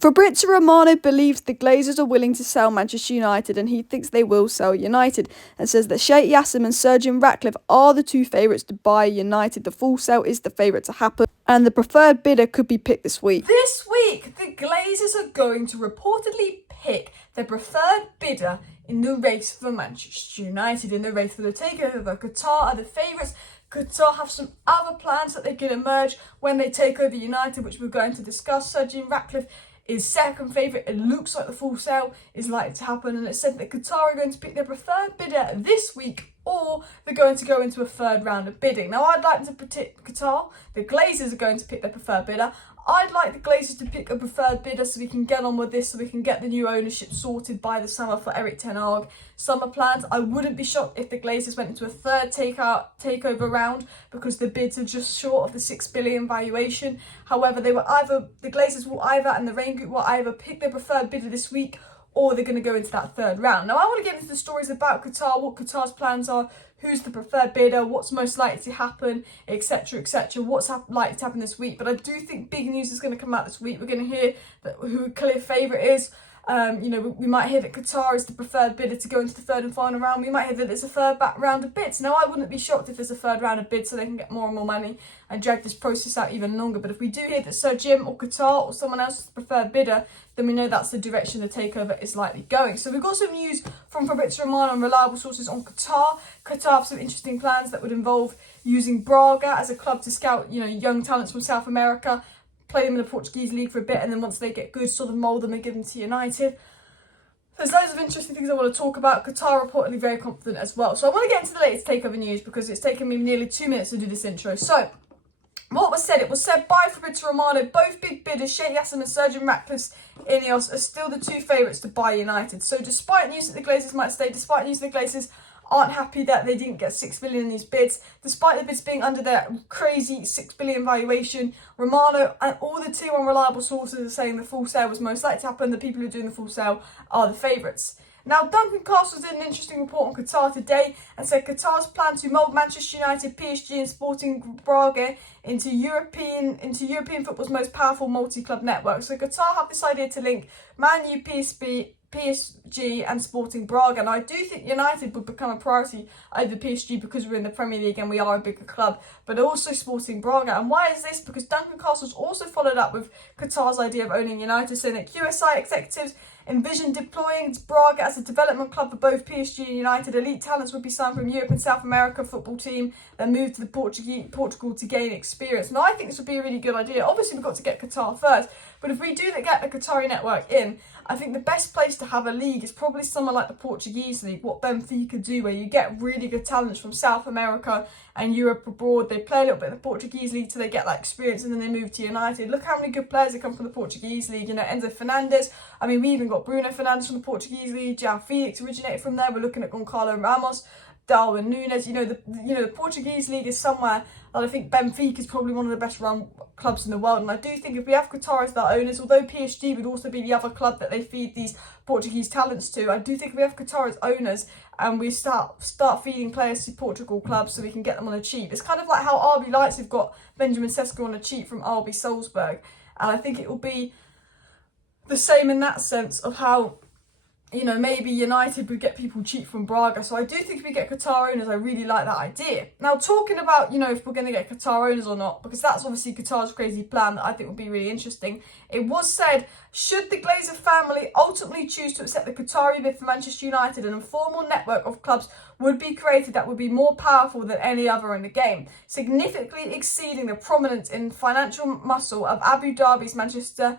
Fabrizio Romano believes the Glazers are willing to sell Manchester United, and he thinks they will sell United, and says that Sheikh Jassim and Sir Jim Ratcliffe are the two favourites to buy United. The full sale is the favourite to happen, and the preferred bidder could be picked this week. This week, the Glazers are going to reportedly pick their preferred bidder in the race for Manchester United, in the race for the takeover. Qatar are the favourites. Qatar have some other plans that they can emerge when they take over United, which we're going to discuss. Sir Jim Ratcliffe is second favourite. It looks like the full sale is likely to happen, and it's said that Qatar are going to pick their preferred bidder this week, or they're going to go into a third round of bidding. Now, I'd like to predict Qatar. The Glazers are going to pick their preferred bidder. I'd like the Glazers to pick a preferred bidder so we can get on with this, so we can get the new ownership sorted by the summer for Erik ten Hag. Summer plans. I wouldn't be shocked if the Glazers went into a third takeover round, because the bids are just short of the $6 billion valuation. However, the Glazers will either, and the Rain Group will either pick their preferred bidder this week, or they're going to go into that third round. Now, I want to get into the stories about Qatar, what Qatar's plans are, who's the preferred bidder, what's most likely to happen, etc., etc., what's likely to happen this week. But I do think big news is going to come out this week. We're going to hear who a clear favourite is. We might hear that Qatar is the preferred bidder to go into the third and final round. We might hear that there's a third round of bids. Now, I wouldn't be shocked if there's a third round of bids so they can get more and more money and drag this process out even longer. But if we do hear that Sir Jim or Qatar or someone else is the preferred bidder, then we know that's the direction the takeover is likely going. So we've got some news from Fabrizio Romano and reliable sources on Qatar. Qatar have some interesting plans that would involve using Braga as a club to scout, young talents from South America, play them in the Portuguese league for a bit, and then once they get good, sort of mould them and give them to United. There's loads of interesting things I want to talk about. Qatar reportedly very confident as well. So I want to get into the latest takeover news because it's taken me nearly 2 minutes to do this intro. So, what was said? It was said by Fabrizio Romano. Both big bidders, Sheikh Jassim and Sir Jim Ratcliffe's Ineos, are still the two favourites to buy United. So despite news that the Glazers might stay, despite news that the Glazers aren't happy that they didn't get $6 billion in these bids, despite the bids being under their crazy $6 billion valuation, Romano and all the tier 1 reliable sources are saying the full sale was most likely to happen. The people who are doing the full sale are the favourites. Now, Duncan Castles did an interesting report on Qatar today and said Qatar's plan to mould Manchester United, PSG and Sporting Braga into European football's most powerful multi-club network. So Qatar have this idea to link Man Utd, PSG and Sporting Braga, and I do think United would become a priority over PSG because we're in the Premier League and we are a bigger club, but also Sporting Braga. And why is this? Because Duncan Castles also followed up with Qatar's idea of owning United, saying that QSI executives envision deploying Braga as a development club for both PSG and United. Elite talents would be signed from Europe and South America football team, then move to Portugal to gain experience. Now, I think this would be a really good idea. Obviously, we've got to get Qatar first, but if we do get the Qatari network in, I think the best place to have a league is probably somewhere like the Portuguese league, what Benfica do, where you get really good talents from South America and Europe abroad. They play a little bit in the Portuguese league till they get that experience, and then they move to United. Look how many good players have come from the Portuguese league. Enzo Fernandez. I mean, we even got Bruno Fernandes from the Portuguese league. João Felix originated from there. We're looking at Goncalo Ramos, Darwin Núñez. The Portuguese league is somewhere that I think Benfica is probably one of the best run clubs in the world. And I do think if we have Qatar as their owners, although PSG would also be the other club that they feed these Portuguese talents to, I do think if we have Qatar as owners and we start feeding players to Portugal clubs so we can get them on a cheap. It's kind of like how RB Leipzig have got Benjamin Sesko on a cheap from RB Salzburg. And I think it will be the same in that sense of how, maybe United would get people cheap from Braga. So I do think if we get Qatar owners, I really like that idea. Now, talking about, if we're going to get Qatar owners or not, because that's obviously Qatar's crazy plan that I think would be really interesting. It was said, should the Glazer family ultimately choose to accept the Qatari bid for Manchester United, an informal network of clubs would be created that would be more powerful than any other in the game, significantly exceeding the prominence in financial muscle of Abu Dhabi's Manchester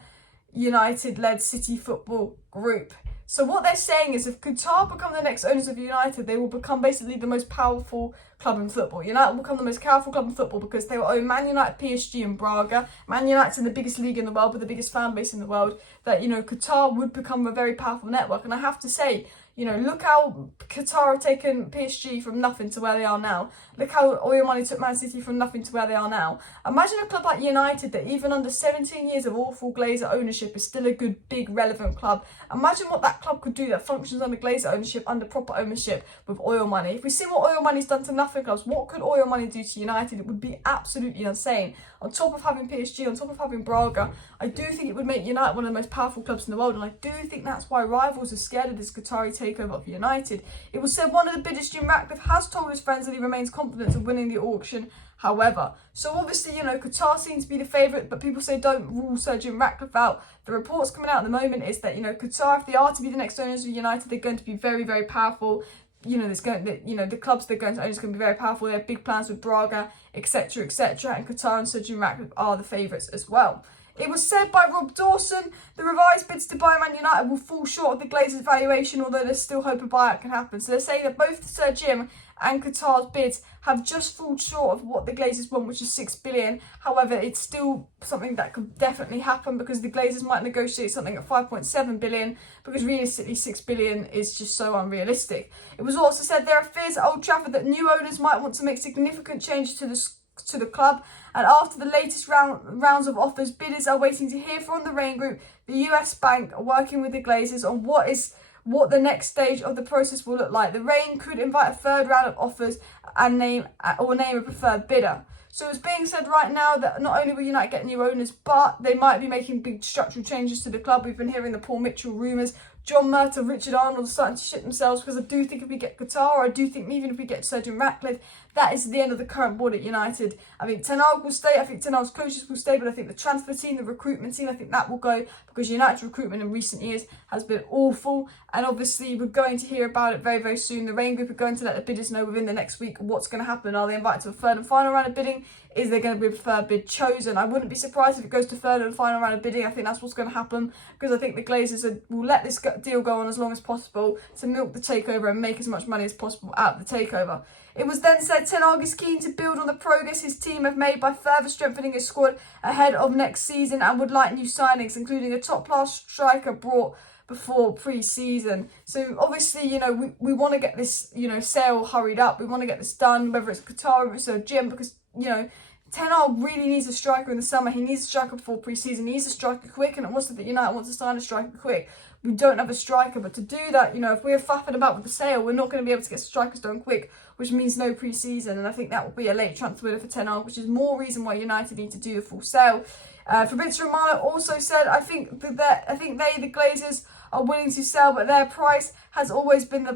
United-led City Football Group. So what they're saying is if Qatar become the next owners of United, they will become basically the most powerful club in football. United will become the most powerful club in football because they will own Man United, PSG and Braga. Man United's in the biggest league in the world with the biggest fan base in the world. That, Qatar would become a very powerful network. And I have to say, You know, look how Qatar have taken PSG from nothing to where they are now. Look how oil money took Man City from nothing to where they are now. Imagine a club like United that even under 17 years of awful Glazer ownership is still a good, big, relevant club. Imagine what that club could do that functions under Glazer ownership, under proper ownership with oil money. If we see what oil money's done to nothing clubs, what could oil money do to United? It would be absolutely insane. On top of having PSG, on top of having Braga, I do think it would make United one of the most powerful clubs in the world, and I do think that's why rivals are scared of this Qatari takeover of United. It was said one of the bidders, Jim Ratcliffe, has told his friends that he remains confident of winning the auction. However, so obviously, you know, Qatar seems to be the favourite, but people say don't rule Sir Jim Ratcliffe out. The reports coming out at the moment is that, you know, Qatar, if they are to be the next owners of United, they're going to be very, very powerful. You know, the clubs they're going to own is going to be very powerful. They have big plans with Braga, etc., etc. And Qatar and Sir Jim Ratcliffe are the favourites as well. It was said by Rob Dawson, the revised bids to buy Man United will fall short of the Glazers' valuation, although there's still hope a buyout can happen. So they're saying that both Sir Jim and Qatar's bids have just fallen short of what the Glazers want, which is 6 billion. However, it's still something that could definitely happen because the Glazers might negotiate something at 5.7 billion, because realistically 6 billion is just so unrealistic. It was also said there are fears at Old Trafford that new owners might want to make significant changes to the club, and after the latest rounds of offers, bidders are waiting to hear from the Rain Group, the US bank, working with the Glazers on what the next stage of the process will look like. The Rain could invite a third round of offers and name a preferred bidder. So it's being said right now that not only will United get new owners, but they might be making big structural changes to the club. We've been hearing the Paul Mitchell rumours. John Murtaugh, Richard Arnold are starting to shit themselves, because I do think if we get Qatar, or I do think even if we get Sir Jim Ratcliffe, that is the end of the current board at United. I think Ten Hag will stay, I think Ten Hag's coaches will stay, but I think the transfer team, the recruitment team, I think that will go, because United's recruitment in recent years has been awful, and obviously we're going to hear about it very, very soon. The Rain Group are going to let the bidders know within the next week what's going to happen. Are they invited to a third and final round of bidding? Is there going to be a preferred bid chosen? I wouldn't be surprised if it goes to third and final round of bidding. I think that's what's going to happen, because I think the Glazers will let this deal go on as long as possible to milk the takeover and make as much money as possible out of the takeover. It was then said Ten Hag is keen to build on the progress his team have made by further strengthening his squad ahead of next season, and would like new signings, including a top-class striker brought before pre-season. So obviously, you know, we want to get this, you know, sale hurried up. We want to get this done, whether it's Qatar or it's a Jim, because, you know, Ten Hag really needs a striker in the summer. He needs a striker before pre-season. He needs a striker quick, and it wasn't that United wants to sign a striker quick. We don't have a striker, but to do that, you know, if we're faffing about with the sale, we're not going to be able to get strikers done quick, which means no pre-season, and I think that will be a late transfer window for Ten Hag, which is more reason why United need to do the full sale. Fabrizio Romano also said, I think the Glazers are willing to sell, but their price has always been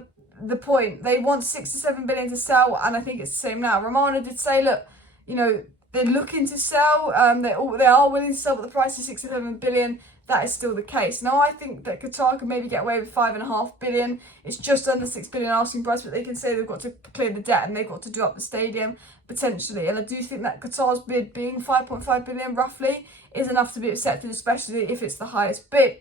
the point. They want 6 to 7 billion to sell, and I think it's the same now. Romano did say, look, you know, they're looking to sell. They are willing to sell, but the price is 6 to 7 billion. That is still the case. Now, I think that Qatar could maybe get away with 5.5 billion. It's just under 6 billion asking price, but they can say they've got to clear the debt and they've got to do up the stadium potentially. And I do think that Qatar's bid being 5.5 billion roughly is enough to be accepted, especially if it's the highest bid.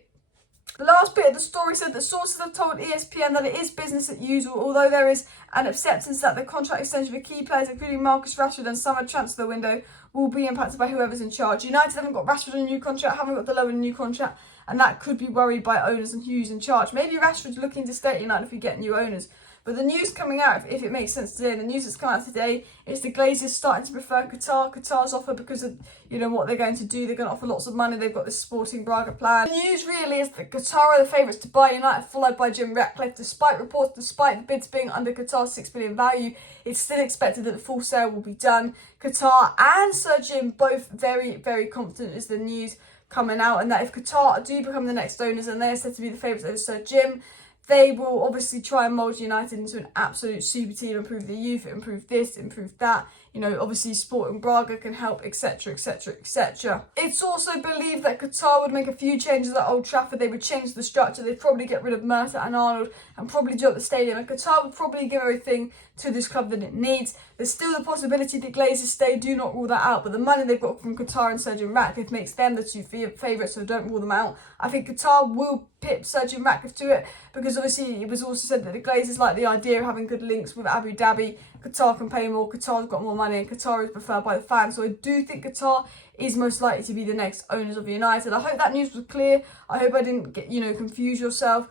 The last bit of the story said that sources have told ESPN that it is business as usual, although there is an acceptance that the contract extension for key players, including Marcus Rashford and summer transfer window, will be impacted by whoever's in charge. United haven't got Rashford on a new contract, haven't got Delo on a new contract, and that could be worried by owners and who's in charge. Maybe Rashford's looking to stay at United if we get new owners. But the news coming out, if it makes sense today, the news that's come out today is the Glazers starting to prefer Qatar's offer because of, you know, what they're going to do. They're going to offer lots of money. They've got this Sporting Braga plan. The news really is that Qatar are the favourites to buy United, followed by Jim Ratcliffe. Despite reports, despite the bids being under Qatar's 6 billion value, it's still expected that the full sale will be done. Qatar and Sir Jim both very, very confident is the news coming out, and that if Qatar do become the next owners and they're said to be the favourites over Sir Jim, they will obviously try and mould United into an absolute super team, improve the youth, improve this, improve that. You know, obviously Sporting Braga can help, etc, etc, etc. It's also believed that Qatar would make a few changes at Old Trafford. They would change the structure. They'd probably get rid of Murtaugh and Arnold and probably do up the stadium. And Qatar would probably give everything to this club that it needs. There's still the possibility that Glazers stay. Do not rule that out. But the money they've got from Qatar and Sir Jim Ratcliffe makes them the two favourites, so don't rule them out. I think Qatar will pip Sir Jim Ratcliffe to it, because obviously it was also said that the Glazers like the idea of having good links with Abu Dhabi. Qatar can pay more, Qatar's got more money, and Qatar is preferred by the fans. So I do think Qatar is most likely to be the next owners of United. I hope that news was clear. I hope I didn't get, confuse yourself.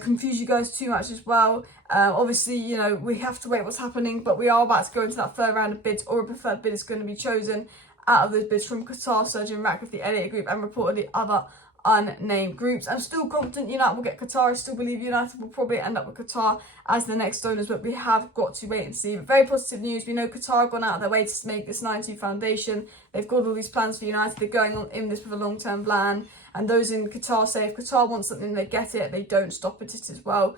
confuse you guys too much as well. Obviously, you know, we have to wait what's happening, but we are about to go into that third round of bids, or a preferred bid is going to be chosen out of those bids from Qatar, Surgeon Ratcliffe, the Elliott Group, and reportedly other unnamed groups. I'm still confident United will get Qatar. I still believe United will probably end up with Qatar as the next donors, but we have got to wait and see. But very positive news. We know Qatar have gone out of their way to make this 92 foundation. They've got all these plans for United. They're going on in this with a long-term plan. And those in Qatar say if Qatar wants something, they get it. They don't stop at it as well,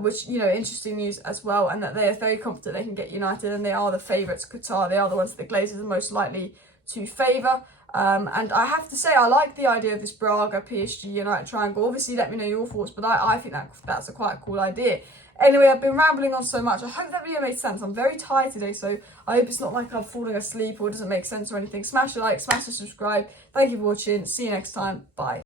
which, you know, interesting news as well. And that they are very confident they can get United, and they are the favourites. Qatar, they are the ones that the Glazers are most likely to favour. And I have to say, I like the idea of this Braga PSG United triangle. Obviously, let me know your thoughts, but I think that's a quite cool idea. Anyway, I've been rambling on so much. I hope that video made sense. I'm very tired today, so I hope it's not like I'm falling asleep or it doesn't make sense or anything. Smash a like, smash a subscribe. Thank you for watching. See you next time. Bye.